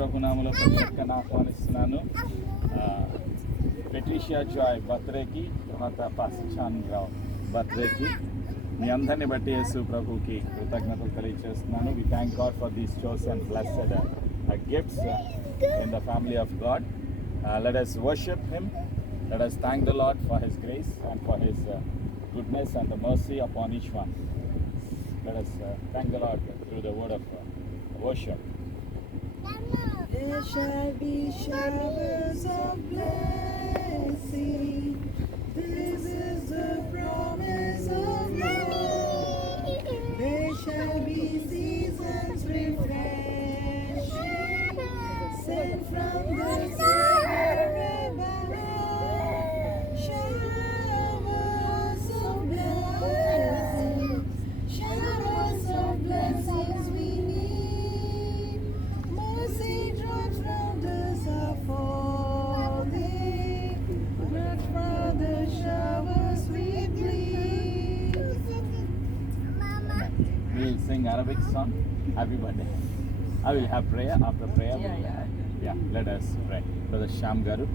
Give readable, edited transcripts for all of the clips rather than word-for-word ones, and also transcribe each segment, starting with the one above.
ప్రభునామలో ప్రతి ఒక్కరిని ఆహ్వానిస్తున్నాను. పెట్రిషియా జాయ్ బర్త్డేకి, తర్వాత పాస్టర్ చాంద్రావ్ బర్త్డేకి మీ అందరిని బట్టి యేసు ప్రభుకి కృతజ్ఞతలు తెలియజేస్తున్నాను. We thank god for these chosen blessed gifts in the family of god. Let us worship him. Let us thank the Lord for his grace and for his goodness and the mercy upon each one. Let us thank the Lord through the word of worship. There shall be showers of blessing. This is the promise of God. There shall be seasons refreshing, sent from the Savior above. Showers of blessing, showers of blessings we need. Mercy drops from the are falling, but from the showers we plead. We will sing Arabic song. Happy birthday. I will have prayer. After prayer, let us pray. Brother Shyam garu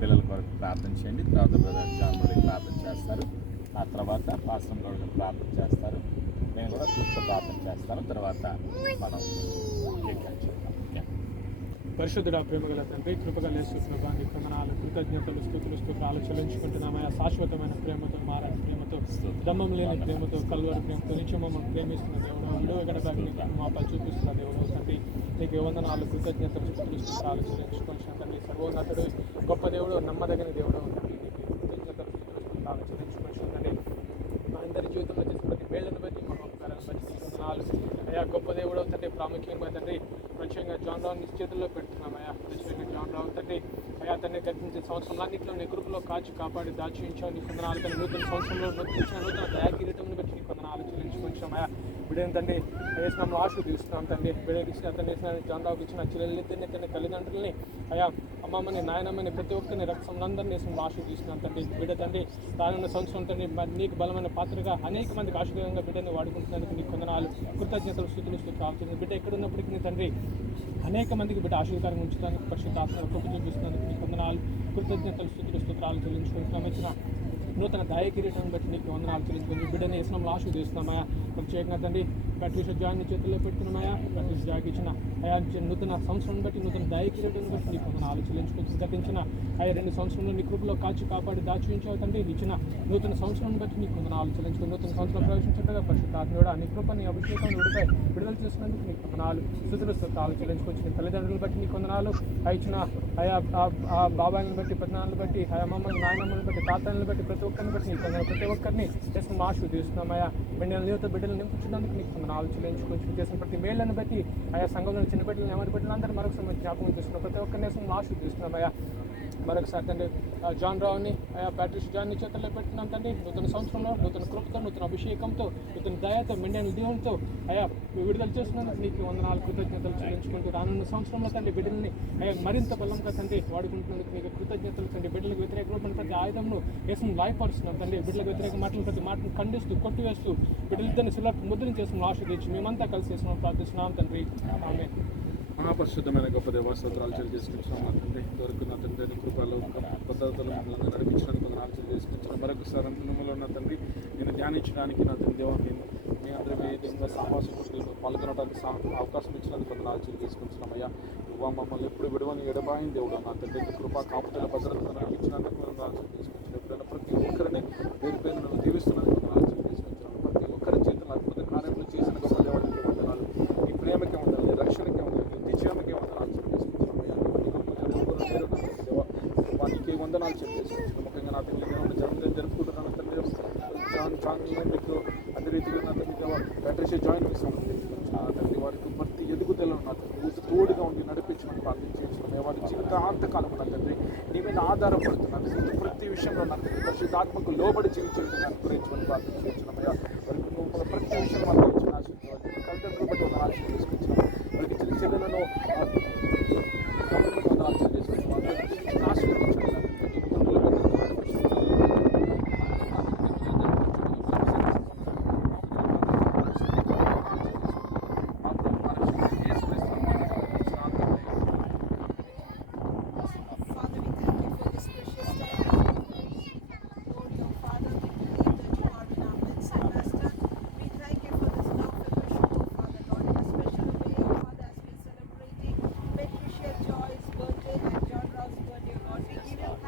పిల్లల కొరకు ప్రార్థన చేయండి. తర్వాత brother John గారు ప్రార్థన చేస్తారు. ఆ తర్వాత పాస్టర్ గారు ప్రార్థన చేస్తారు. నేను కూడా క్లుప్త ప్రార్థన చేస్తాను. తర్వాత మనం పరిశుద్ధుడా, ప్రేమగల తండ్రి, కృపగల యేసు ప్రభువా, నీ వందనాలు, కృతజ్ఞతలు, స్తుతులు, స్తోత్రాలు చెల్లించుకుంటున్నామయ్యా. శాశ్వతమైన ప్రేమతో, మారని ప్రేమతో, దమ్మం లేని ప్రేమతో, కల్వరి ప్రేమతో నిత్యం మమ్మల్ని ప్రేమిస్తున్న దేవుడు, విలువ గడబాకి మాపై చూపిస్తున్న దేవుడు తండ్రి, నీకు వందనాలు, కృతజ్ఞతలు, స్తుతులు, స్తోత్రాలు చెల్లించుకోవాల్సిన తండ్రి. సర్వోన్నతుడు, గొప్ప దేవుడు, నమ్మదగిన దేవుడు తండ్రి, నీకు కృతజ్ఞతలు, స్తుతులు, స్తోత్రాలు చెల్లించుకోవాల్సిన తండ్రి. మా అందరి జీవితంలో చేసిన ప్రతి మేళ్లను బట్టి, మహోపకారాలను బట్టి నీకు వందనాలు అయ్యా. గొప్ప దేవుడు తండ్రి, ప్రాముఖ్యంగా తండ్రి ప్రత్యేకంగా జాన్ రావు నీ చేతుల్లో పెడుతున్నామయ్యా. ప్రత్యేకంగా జాన్ రావు తండ్రి అయ్యా తండ్రి గతించే సంవత్సరంలో నీ కృపలో కాచి కాపాడి దాచి ఉంచావు. నీ కొందనాలు తండ్రి నూతన సంవత్సరంలో నూతన దయాకిరీటంను బట్టి నీ కొందనాలు చెల్లించుకుంటున్నామయ్యా. బిడ్డని తండ్రి వేసినాము ఆశీర్వదిస్తున్నాం తండ్రి. బిడ్డకి ఇచ్చిన తండ్రి జాన్ రావుకి ఇచ్చిన చెల్లెలిద్దరిని తండ్రి తల్లిదండ్రులని అయ్యా అమ్మమ్మని నాయనమ్మని ప్రతి ఒక్కరిని రక్షణందరినీ వేసిన ఆశీర్వదిస్తున్నాం తండ్రి. బిడ్డ తండ్రి రానున్న సంవత్సరం తండ్రి నీకు బలమైన పాత్రగా అనేక మందికి ఆశీర్వాదంగా బిడ్డని వాడుకుంటున్నందుకు నీ కొందనాలు, కృతజ్ఞతలు, స్థుతులు, స్తోత్రాలు. బిడ్డ ఎక్కడున్నప్పటికీ నీ తండ్రి అనేక మందికి బిడ్డ ఆశీర్వాదంగా ఉంచడానికి పరిశుద్ధ ఆత్మను కృప చూపిస్తున్నందుకు నీ వందనాలు, కృతజ్ఞతలు, స్తుతులు, స్తోత్రాలు చెల్లించుకుంటున్నాం. ఇచ్చిన నూతన దయ కిరీటం బట్టి నీకు వందనాలు చెల్లించుకుని బిడ్డని యశ్నంలో ఆశీర్వదిస్తున్నామయ్యా. ప్రత్యేకంగా తండ్రి ప్యాట్రిషియా జాయ్ని చేతుల్లో పెడుతున్నామయ్యా. ప్యాట్రిషియా జాయ్కి ఇచ్చిన అయా నూతన సంవత్సరం బట్టి, నూతన దయ కిరీటం బట్టి నీకు వందనాలు చెల్లించుకుని గతించిన అయ్యా 2 సంవత్సరంలో నీ కృపలో కాచి కాపాడి దాచి ఉంచావు తండ్రి. ఇచ్చిన నూతన సంవత్సరం బట్టి నీకు వందనాలు చెల్లించుకుని నూతన సంవత్సరం ప్రవేశించగా పరిశుద్ధ ఆత్మీయుడా నీ కృప, నీ అభిషేకం విడిపై విడుదల చేసినందుకు నీకు వందనాలు, స్తుతులు, స్తోత్రాలు చెల్లించుకొచ్చిన తల్లిదండ్రులను బట్టి నీకు వందనాలు. ఇచ్చిన అయా ఆ బాబాయిని బట్టి, పెద్దనాన్నని బట్టి, ఆయా అమ్మమ్మని, నాయనమ్మని బట్టి, తాతల్ని బట్టి ప్రతి ఒక్కరిని బట్టి నీకు వందనాలు. ప్రతి ఒక్కరిని చేసిన ఆశీర్వదిస్తున్నామయ్యా. నియత బిడ్డలు నింపుతున్నందుకు నీకు వందనాలు చెల్లించుకొచ్చి చేసిన ప్రతి మేళ్లను బట్టి ఆయా సంఘంలో చిన్న బిడ్డలు, ఎవరి బిడ్డలు అందరూ మరొకసారి జ్ఞాపకం చేస్తున్నాం. ప్రతి ఒక్కరిని ఆశీర్వదిస్తున్నామయ్యా. మరొకసారి తండ్రి జాన్ రావుని అయా ప్యాట్రిషియా జాన్ని చేతుల్లో పెట్టినాం తండ్రి. నూతన సంవత్సరంలో నూతన కృపతో, నూతన అభిషేకంతో, నూతన దయతో, మెండైన ఉద్యోగంతో అయా విడుదల చేస్తున్నందుకు నీకు వందనాలు, కృతజ్ఞతలు చెల్లించుకుంటూ రానున్న సంవత్సరంలో తండ్రి బిడ్డల్ని అయా మరింత బలంగా తండ్రి వాడుకుంటున్నందుకు నీకు కృతజ్ఞతలు తండ్రి. బిడ్డలకు వ్యతిరేకమైన ప్రతి ఆయుధంను వేసుకుని లాయపరుస్తున్నాం తండ్రి. బిడ్డలకు వ్యతిరేక మాటలు ప్రతి మాటను ఖండిస్తూ, కొట్టివేస్తూ బిడ్డలిద్దరిని శిలా ముద్రను చేసుకుని ఆశీర్వదించి మేమంతా కలిసి చేస్తున్నాం, ప్రార్థిస్తున్నాం తండ్రి. ఆమె మహాపరిశుద్ధమైన గొప్ప దేవ స్తోత్రాలు చెల్లించుకుంటున్నాం తండ్రి. దొరుకున్న తండ్రి నీ కృపలో పద్ధతులు మమ్మల్ని నడిపించడానికి వందనాలు చెల్లించుకుంటున్నాం. మరొకసారి అనుకున్నములో ఉన్న తండ్రి నేను ధ్యానించడానికి నా తండ్రి దేవ మీ అందరి విధంగా సామాజిక పాల్గొనడానికి అవకాశం ఇచ్చినందుకు వందనాలు చెల్లించుకుంటున్నామయ్యా. మమ్మల్ని ఎప్పుడు విడవని ఎడబాయిన దేవుడు నా తండ్రి కృపా కాపుదల భద్రత నడిపించినందుకు వందనాలు చెల్లించుకుంటున్నాం. ఎప్పుడైనా ప్రతి ఒక్కరిని పేరు పేరు నన్ను దీవిస్తున్నందుకు వందనాలు చెల్లించుకుంటున్నాం. ప్రతి ఒక్కరి చేతులు అద్భుత కార్యములు చేసిన గొప్ప దేవుడికి వందనాలు. ఈ ప్రేమకే వందనాలు, ఈ రక్షణకే వందనాలు, ఈ విజయానికే వందనాలు చెల్లించుకుంటున్నామయ్యా. వానికి వందనాలు చెల్లించుకుంటున్నాం. ముఖ్యంగా నా తండ్రి జన్మదినం జరుపుకుంటున్నాను తండ్రి. జాన్ మీకు అదే రీతిగా నా తండ్రి ప్యాట్రిషియా జాయిన్ నా తండ్రి వారికి ప్రతి ఎదుగుదలను నా తండ్రి తోడుగా ఉండి నడిపించమని ప్రార్థించున్నాం. వారి జీవితాంతకాలం నా తండ్రి నీ మీద ఆధారపడుతున్నాను. ప్రతి విషయంలో నా తండ్రి పరిశుద్ధాత్మకు లోబడి జీవించేందుకు అనుగ్రహించమని ప్రార్థించున్నామయ్యా. వారికి నువ్వు ప్రతి విషయం అనుగ్రహించిన ఆశిస్తున్నాం. తల్లిదండ్రులు బట్టి ఉన్న ఆశ చేసుకొచ్చినాం. వారికి చిన్న చెల్లెలను ఆశ చేసుకొచ్చినాం. ఆశీర్వదించాలి.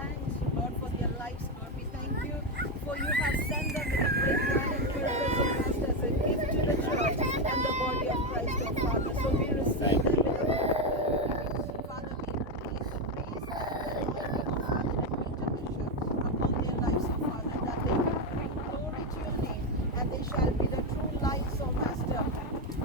thanks, Lord, for their lives, Lord. We thank you for you have sent them with a great plan and purpose, oh Master, as a gift to the church and the body of Christ, oh Father. So we receive them with a Father, we release the grace and the anointing, oh Father, and intercession upon their lives, oh Father, that they will bring glory to your name, and they shall be the true lights, oh Master,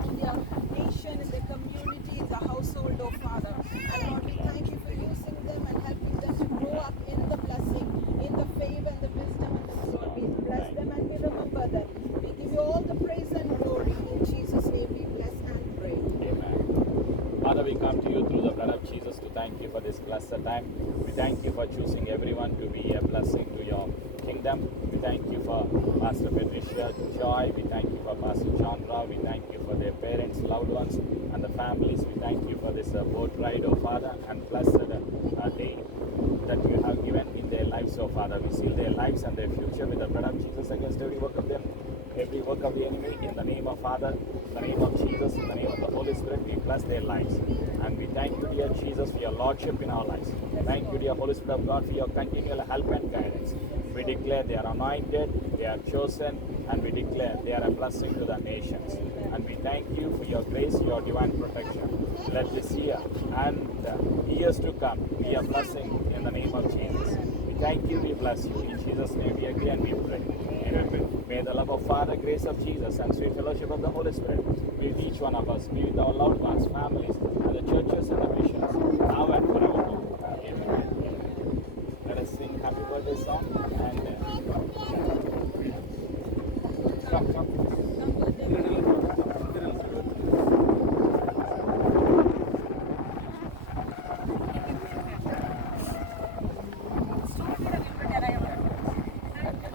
in their nation, in their community, in the household, oh Father. And Lord, we thank you for using them and helping them to grow up in the blessing, in the favor and the wisdom of this Lord. We bless them and we remember them. We give you all the praise and glory. In Jesus' name we bless and pray. Amen. Father, we come to you through the blood of Jesus to thank you for this blessed time. We thank you for choosing everyone to be a blessing to your kingdom. We thank you for Pastor Patricia, Joy. We thank you for Pastor Chandra. We thank you for their parents, loved ones, and the families. We thank you for this boat ride, oh Father, and blessed day that you have given in their lives, oh Father. We seal their lives and their future with the blood of Jesus against every work of them, every work of the enemy. In the name of Father, in the name of Jesus, in the name of the Holy Spirit, we bless their lives. And we thank you, dear Jesus, for your Lordship in our lives. Thank you, dear Holy Spirit of God, for your continual help and guidance. We declare they are anointed, they are chosen, and we declare they are a blessing to the nations. And we thank you for your grace, your divine protection. Let this year and the years to come be a blessing in the name of Jesus. We thank you, we bless you. In Jesus' name we agree and we pray. Amen. May the love of Father, grace of Jesus, and sweet fellowship of the Holy Spirit be with each one of us, be with our loved ones, families, and the churches and the missions, now and forevermore. Amen. Let us sing happy birthday song and come.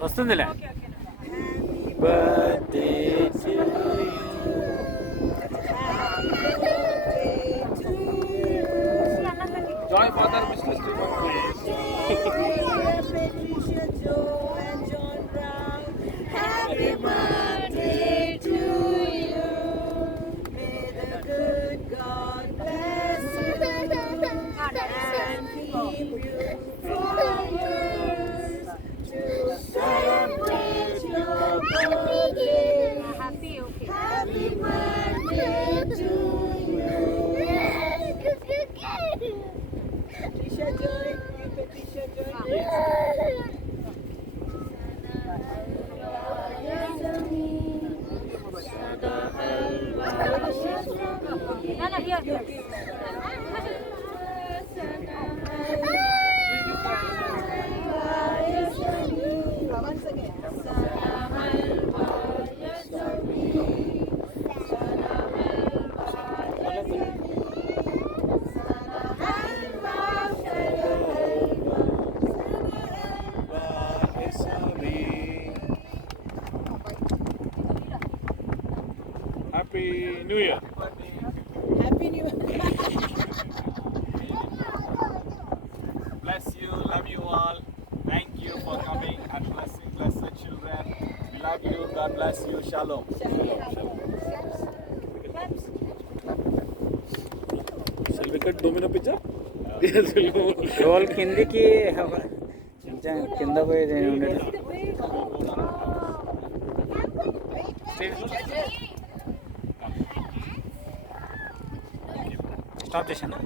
వస్తుందిలే. Birthday to you. Joy Father, Mr. Stephen, please. Patricia, Joe, and John Brown. Happy birthday to you. May the good God bless you and keep you for years to celebrate your birthday. Happy birthday to you. Patricia Joy, Patricia Joy. Once again. Happy New Year. Happy New Year. Bless you, love you all. Thank you for coming and blessing blessed children. We love you. God bless you. Shalom. Shall we cut domino pizza? Roll కిందికి కొంచెం కింద పోయేది ఉండేది. స్టాప్ చేశాను.